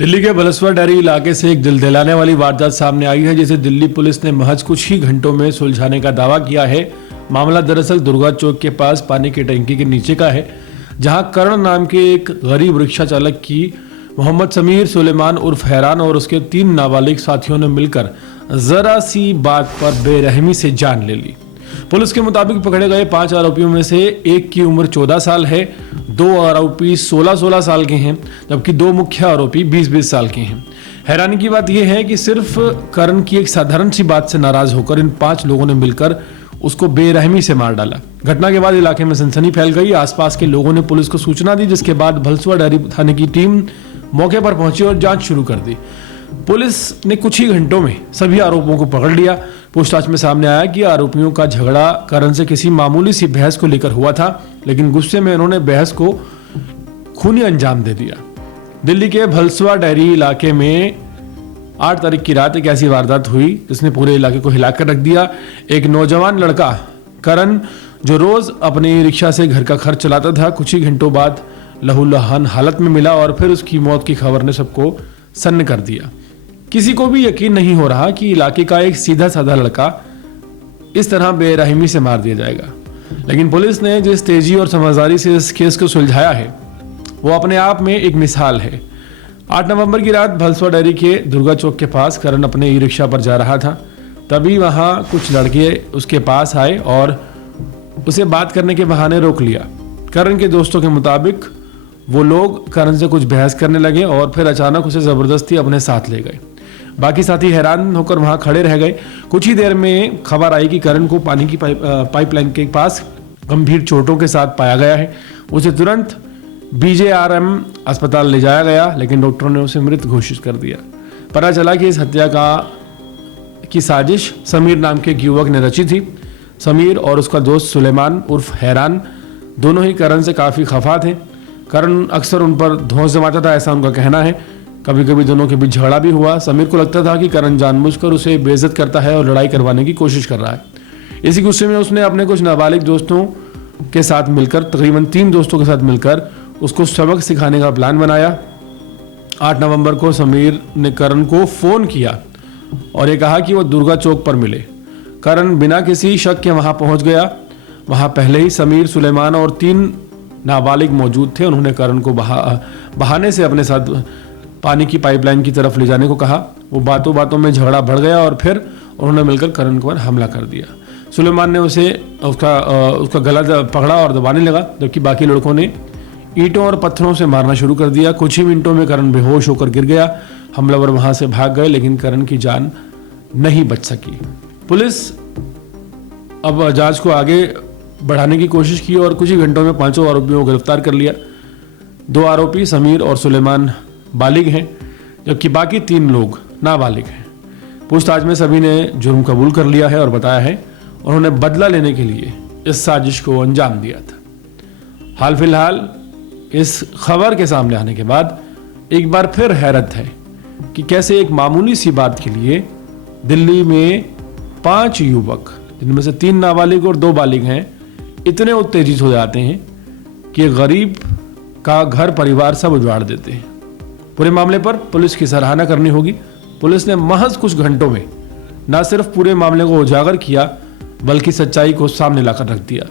दिल्ली के बलसवा डेयरी इलाके से एक दिल दिलाने वाली वारदात सामने आई है, जिसे दिल्ली पुलिस ने महज कुछ ही घंटों में सुलझाने का दावा किया है। मामला दरअसल दुर्गा चौक के पास पानी की टंकी के नीचे का है, जहां करण नाम के एक गरीब रिक्शा चालक की मोहम्मद समीर सुलेमान उर्फ हैरान और उसके 3 नाबालिग साथियों ने मिलकर जरा सी बात पर बेरहमी से जान ले ली। पुलिस के मुताबिक पकड़े गए 5 आरोपियों में से एक की उम्र 14 साल है, 2 आरोपी 16-16 साल के हैं, जबकि 2 मुख्य आरोपी 20-20 साल के हैं। हैरानी की बात यह है कि सिर्फ करण की एक साधारण सी बात से नाराज होकर इन 5 लोगों ने मिलकर उसको बेरहमी से मार डाला। घटना के बाद इलाके में सनसनी फैल गई। आसपास के लोगों ने पुलिस को सूचना दी, जिसके बाद बलसवा डेयरी थाने की टीम मौके पर पहुंची और जांच शुरू कर दी। पुलिस ने कुछ ही घंटों में सभी आरोपियों को पकड़ लिया। पूछताछ में सामने आया कि आरोपियों का झगड़ा करण से किसी मामूली सी बहस को लेकर हुआ था, लेकिन गुस्से में उन्होंने बहस को खूनी अंजाम दे दिया। दिल्ली के बलसवा डेयरी इलाके में 8 तारीख की रात एक ऐसी वारदात हुई जिसने पूरे इलाके को हिलाकर रख दिया। एक नौजवान लड़का करण, जो रोज अपनी रिक्शा से घर का खर्च चलाता था, कुछ ही घंटों बाद लहूलुहान हालत में मिला और फिर उसकी मौत की खबर ने सबको सन्न कर दिया। किसी को भी यकीन नहीं हो रहा कि इलाके का एक सीधा साधा लड़का इस तरह बेरहमी से मार दिया जाएगा, लेकिन पुलिस ने जिस तेजी और समझदारी से इस केस को सुलझाया है वो अपने आप में एक मिसाल है। 8 नवंबर की रात बलसवा डेयरी के दुर्गा चौक के पास करण अपने ई रिक्शा पर जा रहा था। तभी वहां कुछ लड़के उसके पास आए और उसे बात करने के बहाने रोक लिया। करण के दोस्तों के मुताबिक वो लोग करण से कुछ बहस करने लगे और फिर अचानक उसे जबरदस्ती अपने साथ ले गए। बाकी साथी हैरान होकर वहां खड़े रह गए। कुछ ही देर में खबर आई कि करण को पानी की पाइपलाइन के पास गंभीर चोटों के साथ पाया गया है। उसे तुरंत BJRM अस्पताल ले जाया गया, लेकिन डॉक्टरों ने उसे मृत घोषित कर दिया। पता चला कि इस हत्या की साजिश समीर नाम के एक युवक ने रची थी। समीर और उसका दोस्त सुलेमान उर्फ हैरान दोनों ही करण से काफ़ी खफा थे। करण अक्सर उन पर धौंस जमाता था, ऐसा उनका कहना है। कभी कभी दोनों के बीच झगड़ा भी हुआ। समीर को लगता था कि करण जानबूझकर उसे बेइज्जत करता है और लड़ाई करवाने की कोशिश कर रहा है। इसी गुस्से में उसने अपने कुछ नाबालिग दोस्तों के साथ मिलकर, तकरीबन 3 दोस्तों के साथ मिलकर उसको सबक सिखाने का प्लान बनाया। 8 नवंबर को समीर ने करण को फ़ोन किया और ये कहा कि वो दुर्गा चौक पर मिले। करण बिना किसी शक के वहाँ पहुँच गया। वहाँ पहले ही समीर, सुलेमान और 3 नाबालिग मौजूद थे। उन्होंने करण को बहाने से अपने साथ पानी की पाइपलाइन की तरफ ले जाने को कहा। वो बातों बातों में झगड़ा बढ़ गया और फिर उन्होंने मिलकर करण पर हमला कर दिया। सुलेमान ने उसका गला पकड़ा और दबाने लगा, जबकि बाकी लड़कों ने ईंटों और पत्थरों से मारना शुरू कर दिया। कुछ ही मिनटों में करण बेहोश होकर गिर गया। हमलावर वहां से भाग गए, लेकिन करण की जान नहीं बच सकी। पुलिस अब जांच को आगे बढ़ाने की कोशिश की और कुछ ही घंटों में 5 आरोपियों को गिरफ्तार कर लिया। 2 आरोपी समीर और सुलेमान बालिग हैं, जबकि बाकी 3 लोग नाबालिग हैं। पूछताछ में सभी ने जुर्म कबूल कर लिया है और बताया है उन्होंने बदला लेने के लिए इस साजिश को अंजाम दिया था। हाल फिलहाल इस खबर के सामने आने के बाद एक बार फिर हैरत है कि कैसे एक मामूली सी बात के लिए दिल्ली में 5 युवक, जिनमें से 3 नाबालिग और 2 बालिग हैं, इतने उत्तेजित हो जाते हैं कि गरीब का घर परिवार सब उजाड़ देते हैं। पूरे मामले पर पुलिस की सराहना करनी होगी। पुलिस ने महज कुछ घंटों में न सिर्फ पूरे मामले को उजागर किया, बल्कि सच्चाई को सामने लाकर रख दिया।